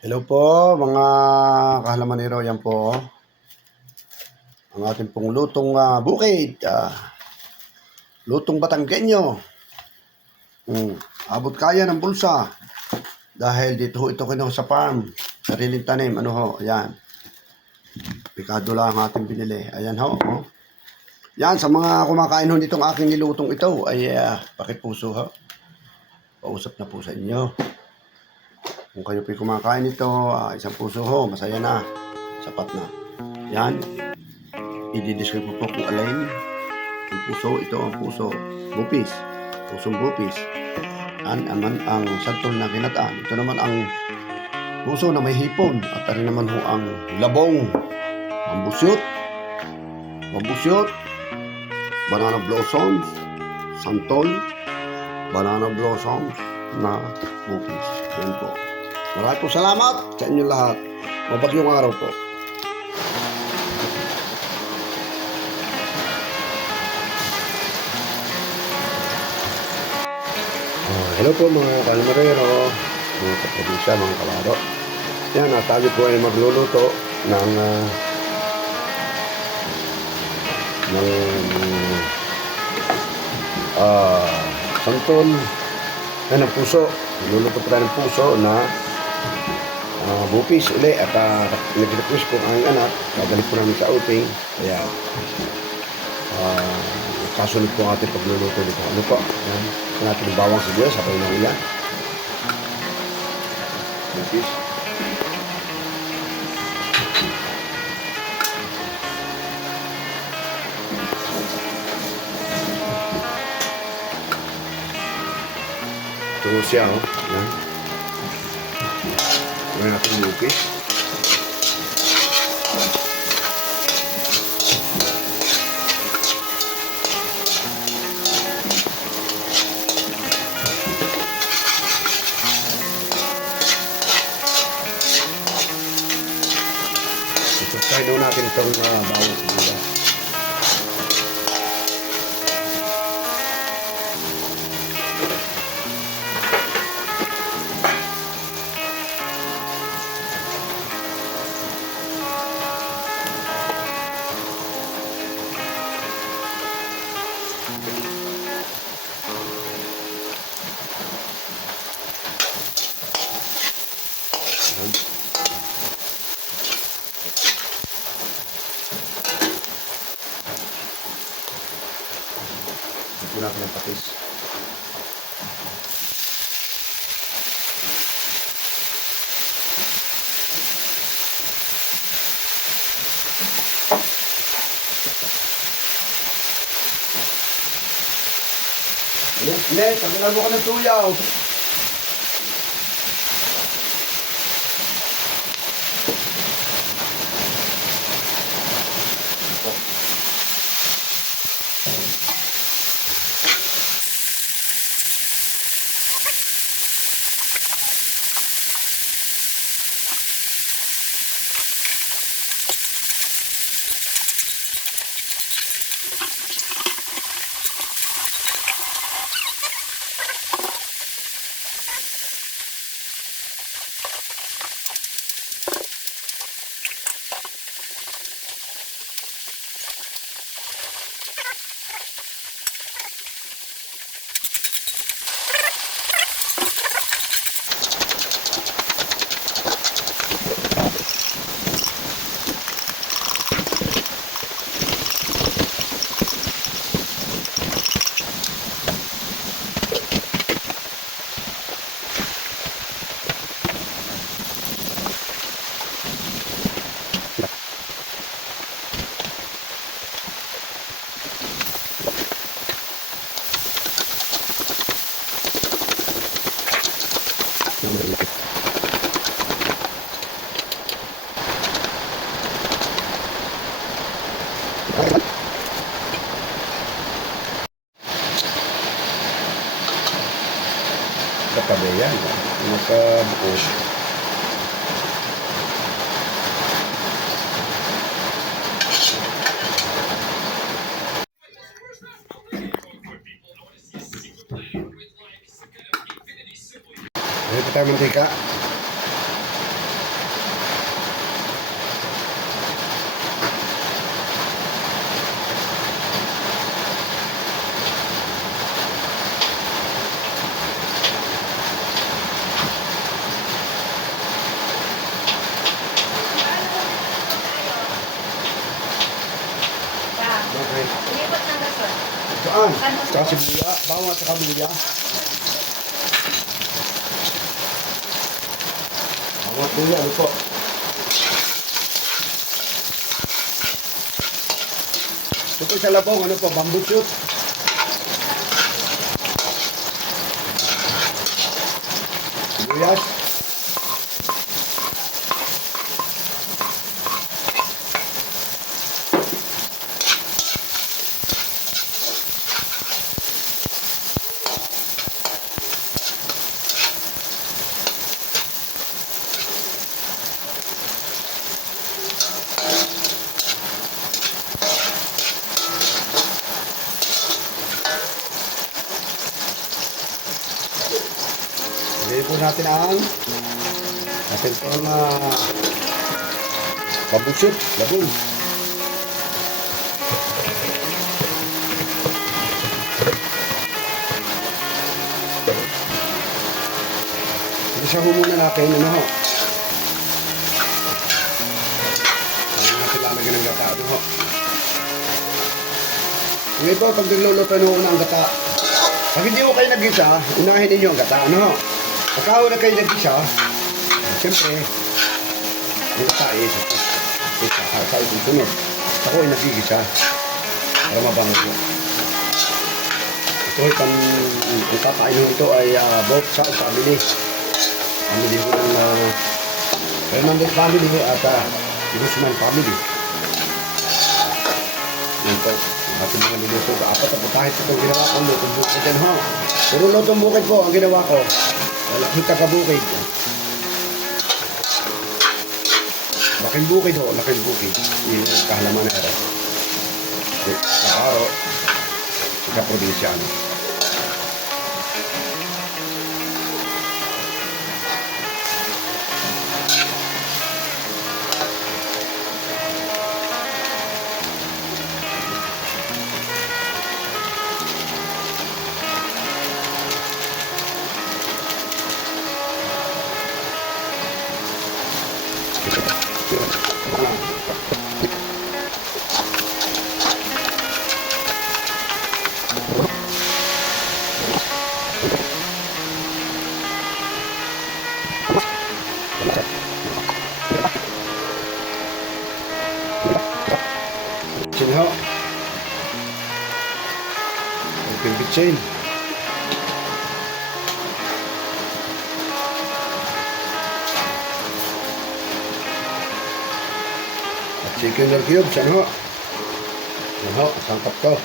Hello po mga kahalamanero, yan po ang ating pong lutong bukid, lutong Batanggenyo. Abot kaya ng bulsa dahil dito ito kinuha sa farm, sariling tanim, yan. Pikado lang ang ating binili, ayan ho. Yan, sa mga kumakain ho nitong aking nilutong ito ay pakipuso ho. Pausap na po sa inyo. Kung kayo po'y kumakain ito, isang puso ho, masaya na, sapat na. Yan, i-describe po kung alin ang puso. Ito ang puso bupis, pusong bupis. Yan naman ang santol na kinataan. Ito naman ang puso na may hipon. At rin naman ho ang labong, ang busyot, banana blossoms, santol, banana blossoms na bupis. Yan po. Maraming po salamat sa inyo lahat. Mabagyong araw po. Hello po mga kalmarero, mga kaprobinsya, mga kalaro. Yan, tayo po ay magluluto ng santol ng puso. Magluluto po tayo ng puso na bupis uli at nag-request po ang anak. Dadalik po namin sa outing. Kaya kasunod po ang ating pagluluto dito. Ano po? Yan. Natin yung bawang sibuyas, sabay na uyan. Bupis. Ito siya, oh. Yan. Gawin natin yung bupis. Try doon natin itong bawang sibuyas. Ito natin ang patis. Net, tanggalan mo ka ng tuyaw. Katabi yan. Nakabuos. Ano pa tayo mantika? Tsaka sibuya, bawang at saka luya. Bawang at luya, ano po? Ito po sa labong, ano po, bamboo shoot. Sibuyas. Ilagay po natin ang ating pang babusot, labong. Isa ho muna natin, ano ho? Ano natin lalagyan ng gata, ano ho? Ngayon po, pag nagluluto na ho ng gata, pag hindi mo kayo nag-isa, unahin ninyo ang gata, ano ho? Pagka na kayo nag-isa, siyempre, yung gata sa isunod. Ako ay nag-isa para mabango po. Ito, ang kakain ho ito ay both sa family. Family ho ng Fernandez family at Guzman family. Yan po, ating mga niluto. Apat na putahe po itong ginawa ko, lutong bukid yan ho. Puro lutong bukid po ang ginawa ko. Laking taga-bukid. Laking bukid ho, laking bukid. Yung kahalaman na ero. Sa araw, sa probinsyano. Sini ho. Open bitchin. At chicken or cubes, ano ho? Ano ho, sangkap ko.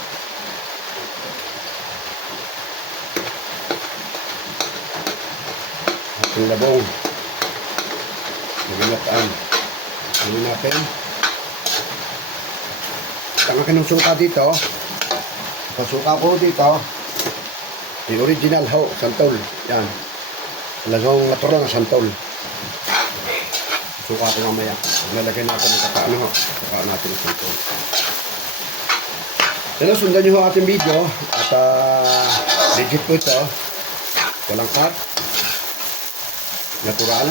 Ating labong. Maginataan. Ano natin? Ang aking suka dito, pasuka ko dito, yung original ho, santol. Yan. Talagang natural na santol. Suka ko mamaya. Nalagay natin ng kakaano ho. Suka natin ng santol. Pero sundan nyo ho ating video. At legit po ito. Walang cut. Natural.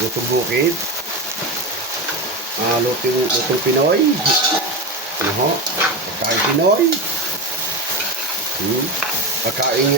Lutong bukid. Lutong Pinoy. Ano ho? Pagkain Pinoy. Pagkain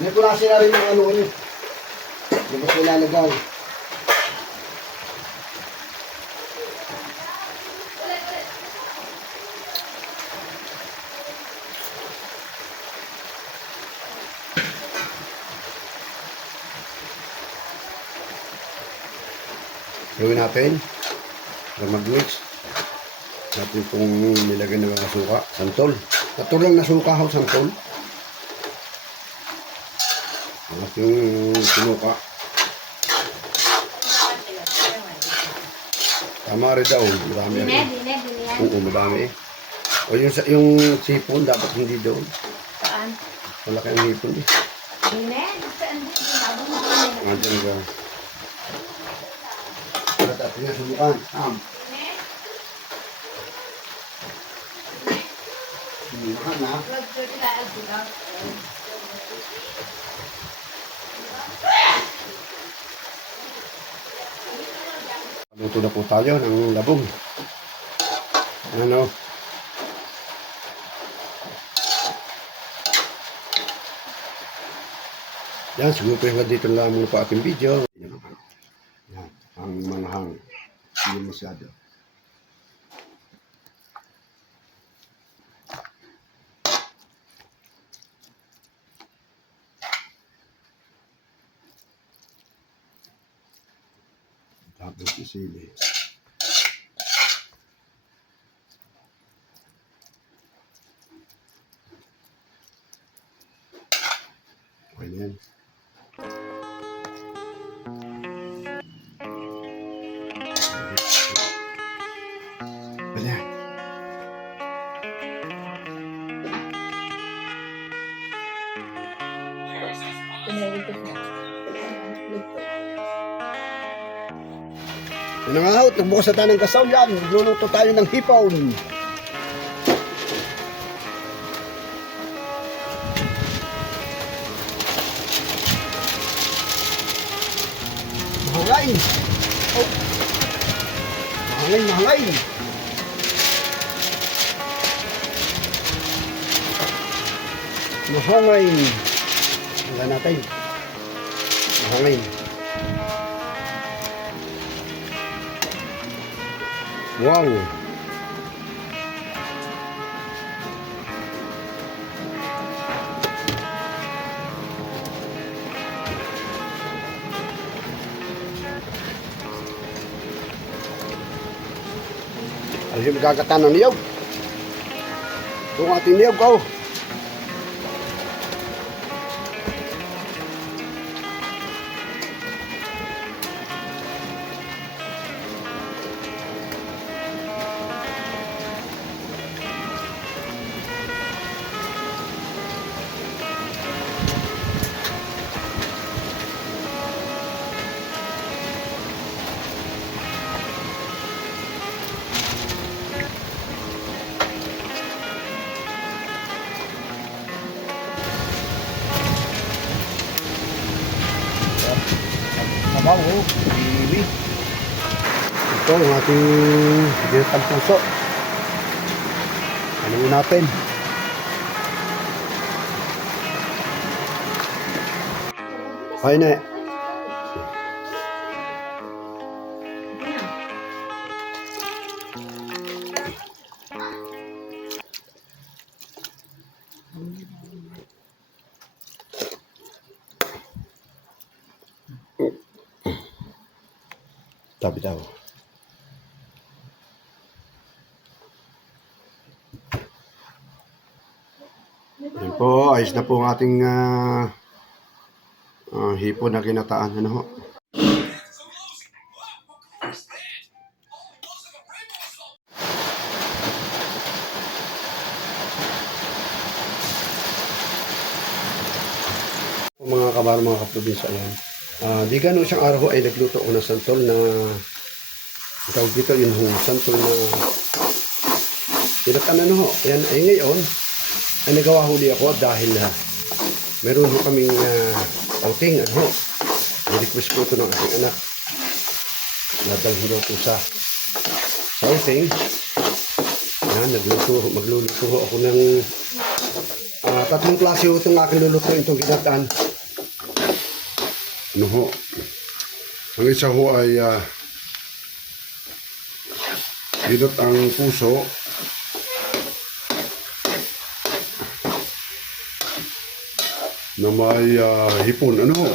May pulasin na rin yung ano ulit. Hindi ba sila ilalagay? Gawin natin para mag-mix natin kung nilagay ng mga suka, santol. Natulang na suka ho, santol. Ang ating sinuka. Tama rin daw, marami rin. Oo, madami eh. O yung sipon, dapat hindi doon. Saan? Malaki ang hipon eh. Saan? Andiyan ka. At pinasubukan. Mahal na. Luto na po tayo ng labong. Ano? Yan, siguro po yung dito lang muna po ating video. Yan, ang manghang. Hindi masyado. Tapos sisili. Okay na yan. Wala. Nangangaut, nagbukas na tayo ng kasaw yan. Nagluluto tayo ng hipon. Mahangain. Oh. Mahangain, mahangain. Mahangain. Hanggang natin. Mahangain. Wow. Alam yung magkakatan ng niyog. Itong ating niyog ko. Sabaw, oh. Bibi. Ito ang ating ginatang puso. Ano natin? Okay na eh. Tabi daw. Yan po, ayos na po ang ating hipon na kinataan. Ano ho? Mga kabar, mga kaprobinsya, ayan. Di gano'n siyang araw ay nagluto ko ng santol na tawag dito yun ho, santol na tinatanan ho. Ayan, ay ngayon ay nagawa huli ako dahil meron ho kaming outing. Ano ho, nirequest ko ito ng aking anak na dalhin daw ito sa outing. Ayan, magluluto ho ako ng tatlong klase ho itong aking lulutuin itong ginataan. Ano ho? Ang isa ho ay ginat ang puso na may hipon. Ano ho?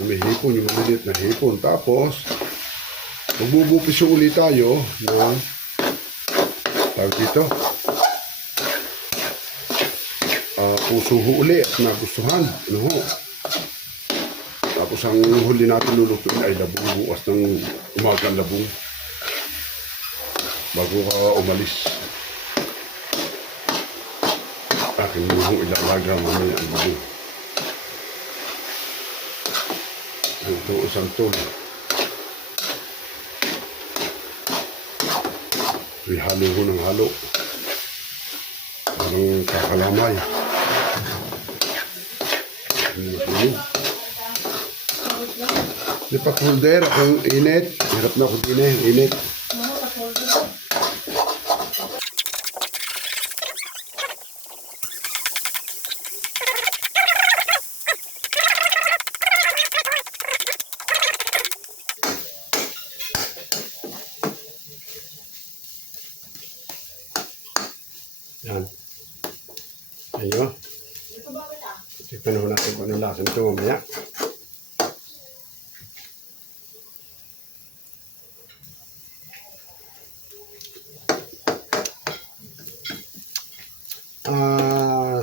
Na may hipon, yung maliit na hipon. Tapos, magbubupiso ulit tayo ng tawag dito. Puso ho uli at nagustuhan. Ano ho? Tapos ang huli natin lulutuin ay labong bukas ng umagang labong bago ka umalis. Aking muhong ilalaga mamaya ang labong. Ito isang tol. Ito'y halo ho ng halo. Parang kakalamay. Di pa holder, ang init. Hirap na ako din init. Yan. Ayo. Tikman ho natin kung anong lasa nito mamaya.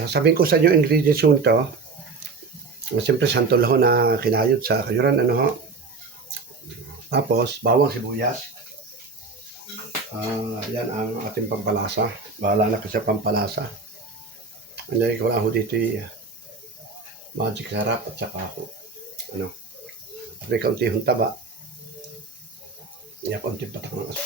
Sabihin ko sa inyo ingredients yun ito. Siyempre santol ho na kinayod sa kayuran. Ano ho? Tapos bawang sibuyas. Yan ang ating pampalasa. Bahala na kasi pampalasa. Ano ko lang ho dito magic sarap at saka ho. Ano? At may kaunti hong taba. Yan, kaunti patak ng aso.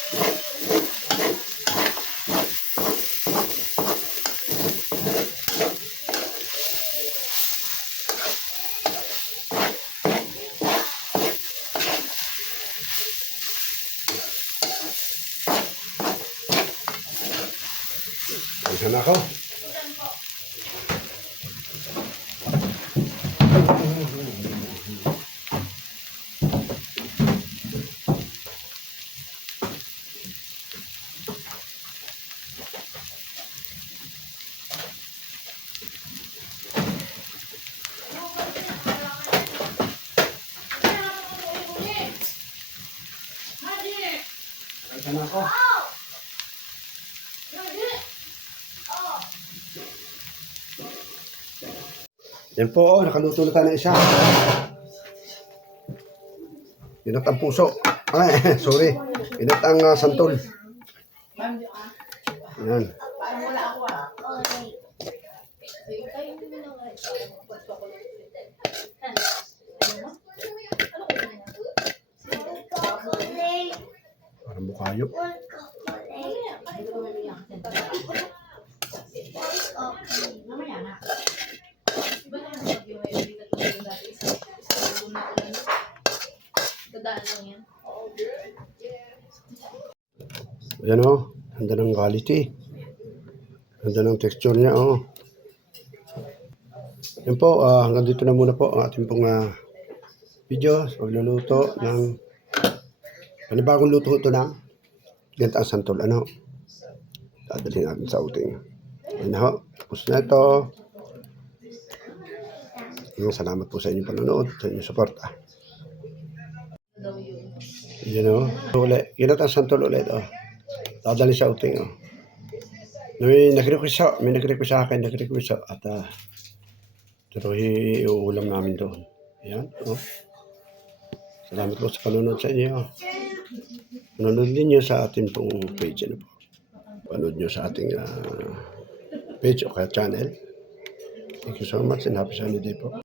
Isa na ako. Isa na ako. Yan po, nakaluto na tayo ng isa. Inat ang puso. Ay, sorry. Inat ang santol. Yan. Parang bukayo. Ayan o, handa ng quality. Handa ng texture niya o. Yan po, hanggang dito na muna po ang ating pong video sa pagluluto ng panibagong luto ito ng gantang santol. Ano? Dadalhin natin sa uting. Ayan ho, tapos na ito. Salamat po sa inyong panonood, sa inyong suporta. Yan o, ulit. Gantang santol ulit o. Dadalhin sa uting o. May nag-request sa akin, at pero iuulam namin doon. Ayan, oh. Salamat po sa panonood sa inyo. Panonood ninyo sa ating pong page. Ano po? Panonood nyo sa ating page o kaya channel. Thank you so much and happy Sunday po.